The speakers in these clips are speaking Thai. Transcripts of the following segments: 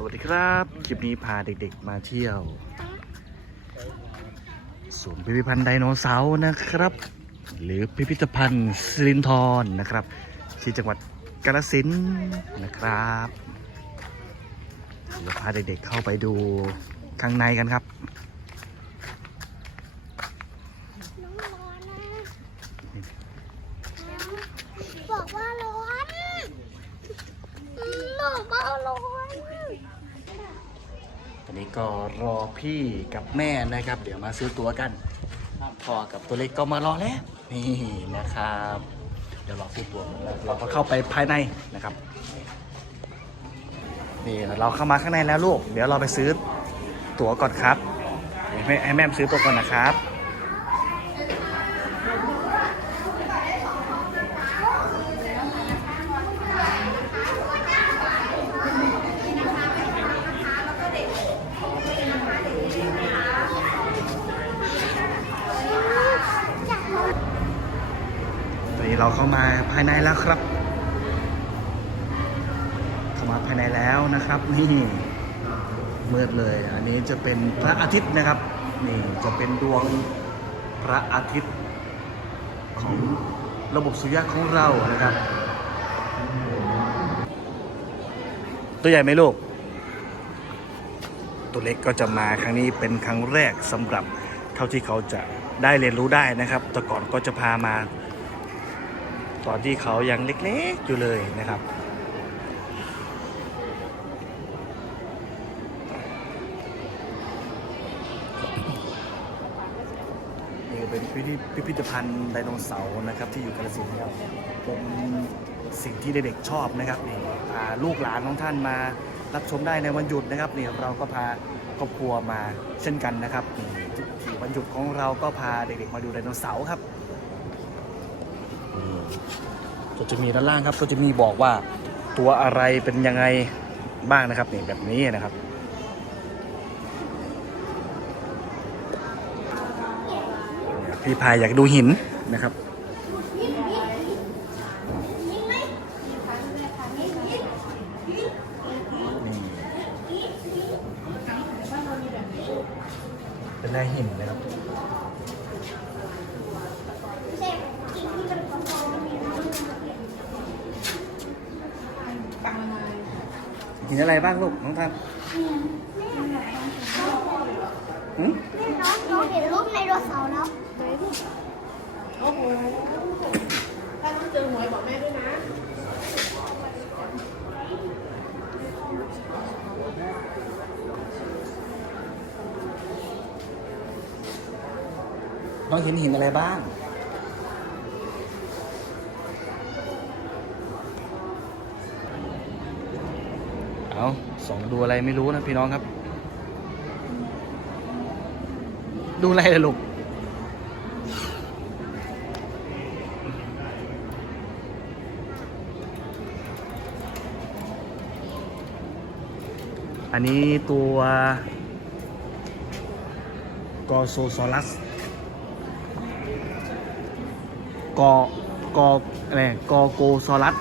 สวัสดีครับ คลิปนี้พาเด็กๆมาเที่ยวศูนย์พิพิธภัณฑ์ไดโนเสาร์นะครับ หรือพิพิธภัณฑ์สิรินธรนะครับ ที่จังหวัดกาฬสินธุ์นะครับเราพาเด็กๆเข้าไปดูข้างในกันครับ น้องร้อนนะบอกว่าร้อนบอกว่าร้อน ต อนนี้ก็รอพี่กับแม่นะครับ เดี๋ยวมาซื้อตั๋วกันพ่อกับตัวเล็กก็มารอแล้วนี่นะครับ เดี๋ยวรอซื้อตั๋วเราก็เข้าไปภายในนะครับนี่เราเข้ามาข้างในแล้วลูก เดี๋ยวเราไปซื้อตั๋วก่อนครับให้ให้แม่ซื้อตั๋วก่อนนะครับ เราเข้ามาภายในแล้วครับเข้ามาภายในแล้วนะครับนี่มืดเลย อันนี้จะเป็นพระอาทิตย์นะครับ นี่จะเป็นดวงพระอาทิตย์ของระบบสุริยะของเรานะครับ ตัวใหญ่ไหมลูก ตัวเล็กก็จะมาครั้งนี้เป็นครั้งแรกสำหรับเท่าที่เขาจะได้เรียนรู้ได้นะครับ แต่ก่อนก็จะพามา ตอนที่เขายังเล็กๆอยู่เลยนะครับนี่เป็นพิพิธพิพิธภัณฑ์ไดโนเสาร์นะครับที่อยู่กาฬสินธุ์ครับเป็นสิ่งที่เด็กๆชอบนะครับนี่พาลูกหลานของท่านมารับชมได้ในวันหยุดนะครับนี่เราก็พาครอบครัวมาเช่นกันนะครับทุกที่วันหยุดของเราก็พาเด็กๆมาดูไดโนเสาร์ครับ ก็จะมีด้านล่างครับก็จะมีบอกว่าตัวอะไรเป็นยังไงบ้างนะครับนี่แบบนี้นะครับพี่พายอยากดูหินนะครับเป็นแร่หินนะครับ หิน อะไรบ้างลูกน้องท่านหืมน้องน้องเห็นรูปไดโนเสาร์แล้วโอ้โหถ้าน้องเจอหวยบอกแม่ด้วยนะ น้องเห็นหินอะไรบ้าง เอา สองดูอะไรไม่รู้นะพี่น้องครับ ดูอะไรล่ะลูกอันนี้ตัวกอโซซอลัสกอกออะไรกอโกซอรัส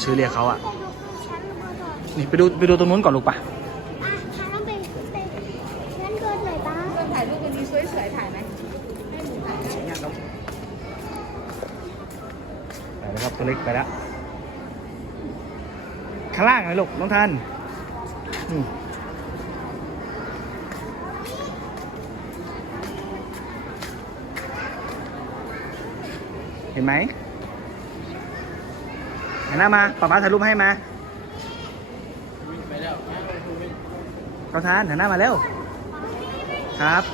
ชื่อเรียกเขาอะ ไปดูชั้นมาก่อ นี่ไปดูไปดูตรงนู้นก่อนลูกปะอะชั้นต้องไปไปชั้นเดินหน่อยบ้างเพื่อนถ่ายรูปกันดีสวยๆถ่ายไหมให้หนูถ่ายได้ไปแล้วครับตัวเล็กไปแล้วข้างล่างไงลูกน้องทันอืมเห็นไหมหันหน้ามาป๊าป๊าถ่ายรูปให้มา น้องทานหันหน้ามาเร็วครับ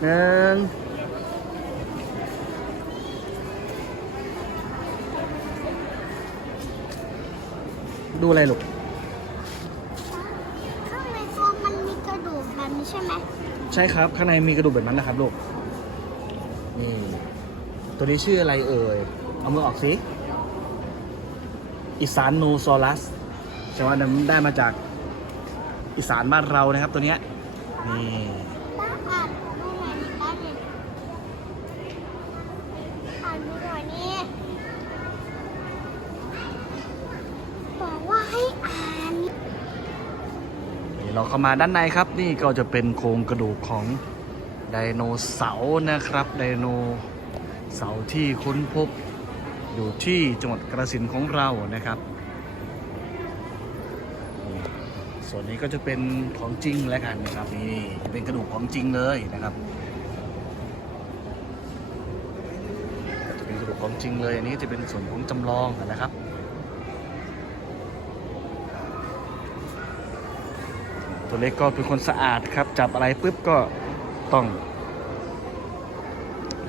หนึ่งดูอะไรลูกข้างในตัวมันมีกระดูกแบบนี้ใช่ไหมใช่ครับ ข้างในมีกระดูกแบบนั้นนะครับลูกนี่ตัวนี้ชื่ออะไรเอ่ย เอามือออกสิอิสานโนซอรัส ใช่ว่าได้มาจากอีสานบ้านเรานะครับตัวเนี้ยนี่อ่านดูหน่อยนี่ป้าเนี่ยอ่านนี่เราเข้ามาด้านในครับนี่ก็จะเป็นโครงกระดูกของไดโนเสาร์นะครับ ไดโนเสาร์ที่ค้นพบอยู่ที่จังหวัดกระสินของเรานะครับนี่ ส่วนนี้ก็จะเป็นของจริงแล้วกันนะครับนี่เป็นกระดูกของจริงเลยนะครับจะเป็นกระดูกของจริงเลยอันนี้จะเป็นส่วนของจำลองนะครับตัวเล็กก็เป็นคนสะอาดครับ จับอะไรปุ๊บก็ต้อง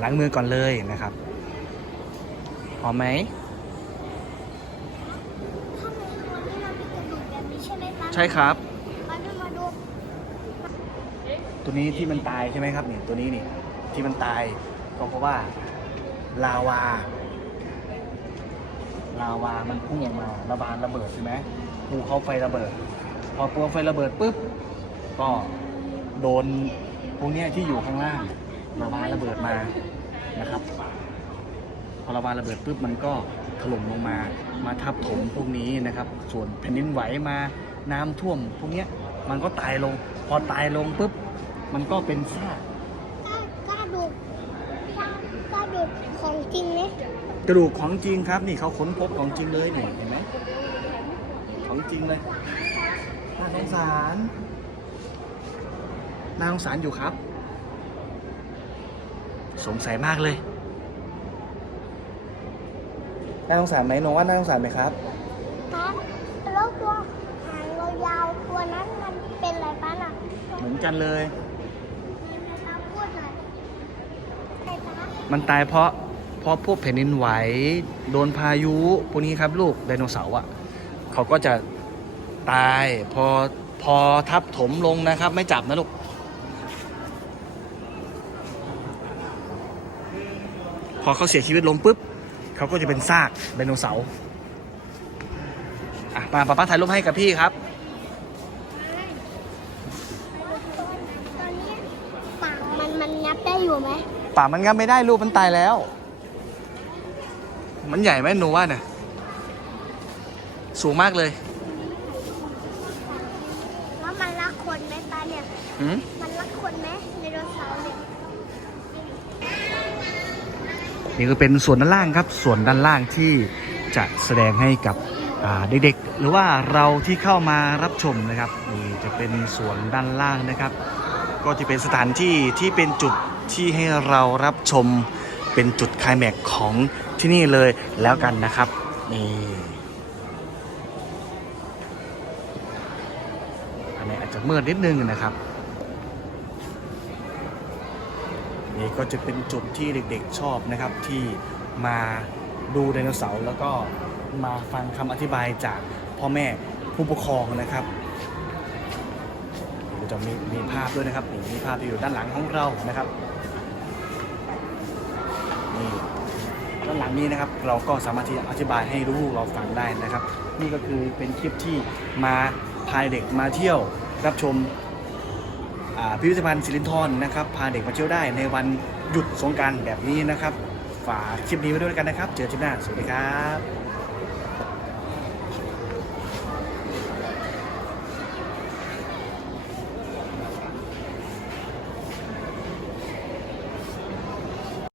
ล้างมือก่อนเลยนะครับ พอไหม ถ้าในตัวที่เรามีกระดูกแบบนี้ ใช่ไหมคะใช่ครับ มาดูมาดูตัวนี้ที่มันตายใช่ไหมครับเนี่ยตัวนี้นี่ที่มันตายก็เพราะว่าลาวา ลาวามันพุ่งออกมาระบานระเบิดใช่ไหมภูเขาไฟระเบิด พอปูไฟระเบิดปุ๊บก็โดนพวกเนี้ยที่อยู่ข้างล่างระบานระเบิดมานะครับ พอระบานระเบิดปุ๊บมันก็ถล่มลงมามาทับถมพวกนี้นะครับ ส่วนแผ่นดินไหวมา น้ำท่วมพวกเนี้ยมันก็ตายลง พอตายลงปุ๊บมันก็เป็นซากกระดูกกระดูกของจริงไหมกระดูกของจริงครับนี่เขาค้นพบของจริงเลยนี่เห็นไหมของจริงเลยน่าสงสารน่าสงสารอยู่ครับ สงสัยมากเลยน่าสงสารไหมน้องว่าน่าสงสารไหมครับฮะแล้วตัว กันเลย มันตายเพราะเพราะพวกแผ่นดินไหว โดนพายุพวกนี้ครับลูกไดโนเสาร์อะเขาก็จะตายพอพอทับถมลงนะครับ ไม่จับนะลูกพอเขาเสียชีวิตลงปุ๊บเขาก็จะเป็นซากไดโนเสาร์อะป้าป้าถ่ายรูปให้กับพี่ครับ ป่ามันงับไม่ได้ลูกมันตายแล้ว มันใหญ่ไหมหนูว่าเนี่ยสูงมากเลยแล้วมันรักคนไหมป้าเนี่ยหืมมันรักคนไหมไดโนเสาร์เนี่ยนี่ก็เป็นส่วนด้านล่างครับ ส่วนด้านล่างที่จะแสดงให้กับอ่าเด็กๆ หรือว่าเราที่เข้ามารับชมนะครับนี่จะเป็นส่วนด้านล่างนะครับ ก็จะเป็นสถานที่ที่เป็นจุดที่ให้เรารับชมเป็นจุดคลแม็กของที่นี่เลยแล้วกันนะครับนี่อันนี้อาจจะมืดนิดนึงนะครับ นี่ก็จะเป็นจุดที่เด็กๆชอบนะครับที่มาดูไดโนเสาร์แล้วก็มาฟังคำอธิบายจากพ่อแม่ผู้ปกครองนะครับ จะมีมีภาพด้วยนะครับนี่มีภาพที่อยู่ด้านหลังของเรานะครับนี่ด้านหลังนี้นะครับ เราก็สามารถที่จะอธิบายให้ลูกเราฟังได้นะครับ นี่ก็คือเป็นคลิปที่มาพาเด็กมาเที่ยวรับชมพิพิธภัณฑ์สิรินธรนะครับพาเด็กมาเที่ยวได้ในวันหยุดสงการแบบนี้นะครับ ฝากคลิปนี้ไว้ด้วยกันนะครับ เจอคลิปหน้าสวัสดีครับ